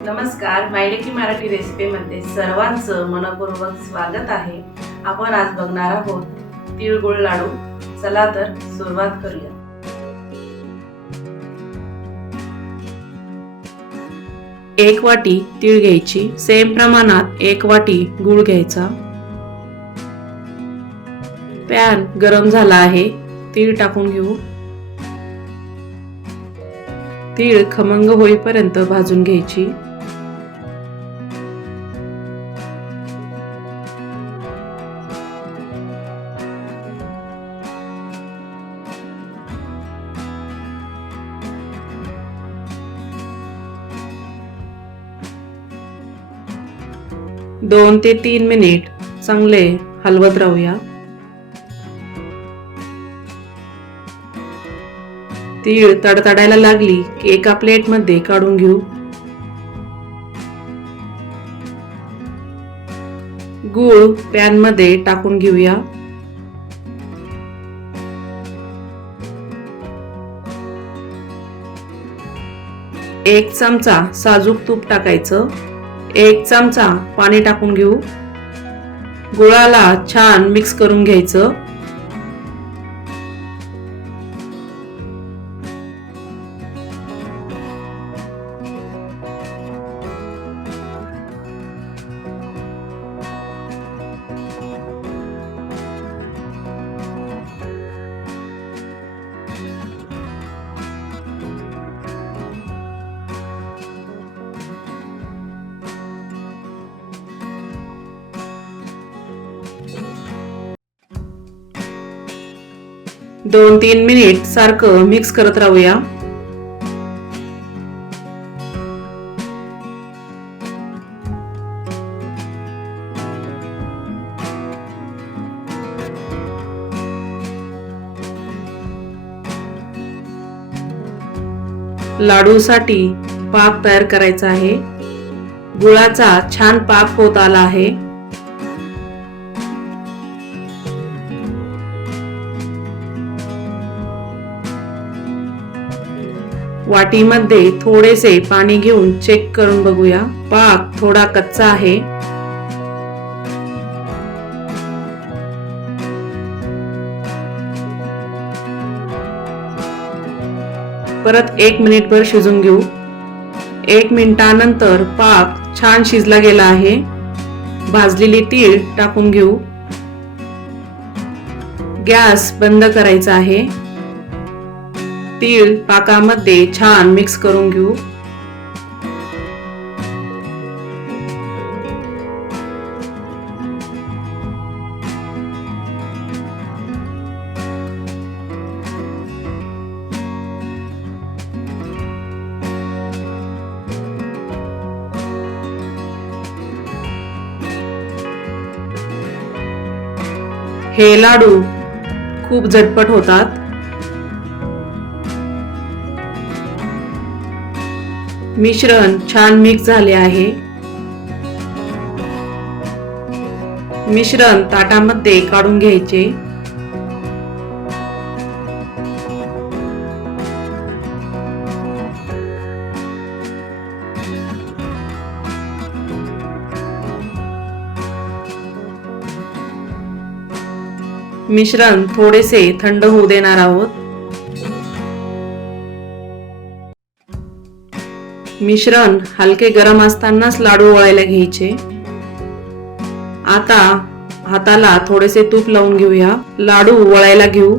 नमस्कार मायलेकी मराठी रेसिपीमध्ये सर्वांचं मनपूर्वक स्वागत आहे. आपण आज बघणार आहोत तिळगुळ लाडू. चला तर सुरुवात करूया. एक वाटी तीळ घ्यायची. सेम प्रमाणात एक वाटी गुळ घ्यायचा. पॅन गरम झाला आहे. तीळ टाकून घेऊ. तीळ खमंग होईपर्यंत भाजून घ्यायची. दोन ते तीन मिनिट चांगले हलवत राहूया. तीळ तडतडायला लागली की एका प्लेटमध्ये काढून घेऊ. गूळ पॅनमध्ये टाकून घेऊया. एक चमचा साजूक तूप टाकायचं. एक चमचा पाणी टाकून घेऊ. गुळाला छान मिक्स करून घ्यायचं. दोन तीन मिनिट सारखं मिक्स करत राहूया. लाडूसाठी पाक तयार करायचा आहे. गुळाचा छान पाक होत आला आहे. वाटीमध्ये थोडेसे पाणी घेऊन चेक करून बघूया. पाक थोडा कच्चा आहे. परत एक मिनिटभर शिजून घेऊ. एक मिनिटानंतर पाक छान शिजला गेला आहे. भाजलेली तीळ टाकून घेऊ. गॅस बंद करायचा आहे. तीळ पाकामध्ये छान मिक्स करून घेऊ. हे लाडू खूप झटपट होतात. मिश्रण छान मिक्स झाले आहे. मिश्रण ताटामध्ये काढून घ्यायचे. मिश्रण थोडेसे थंड होऊ देणार आहोत. मिश्रण हलके गरम असतानाच लाडू वळायला घ्यायचे. आता हाताला थोडेसे तूप लावून घेऊया. लाडू वळायला घेऊ.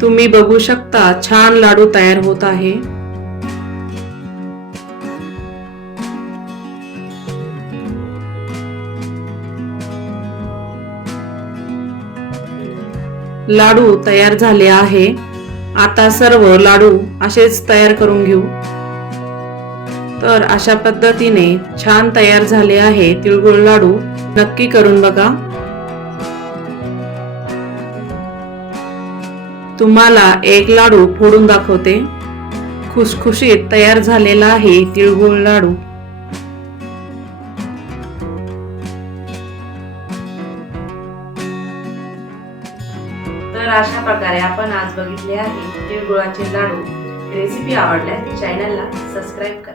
तुम्ही बघू शकता छान लाडू तयार होत आहे. लाडू तयार झाले आहे. आता सर्व लाडू असेच तयार करून घेऊ. तर अशा पद्धतीने छान तयार झाले आहे तिळगुळ लाडू. नक्की करून बघा. तुम्हाला एक लाडू फोडून दाखवते. खुसखुशीत तयार झालेला आहे तिळगुळ लाडू. तर अशा प्रकारे आपण आज बघितले आहे तिळगुळाचे लाडू. रेसिपी आवडल्यास चॅनलला सबस्क्राईब करा.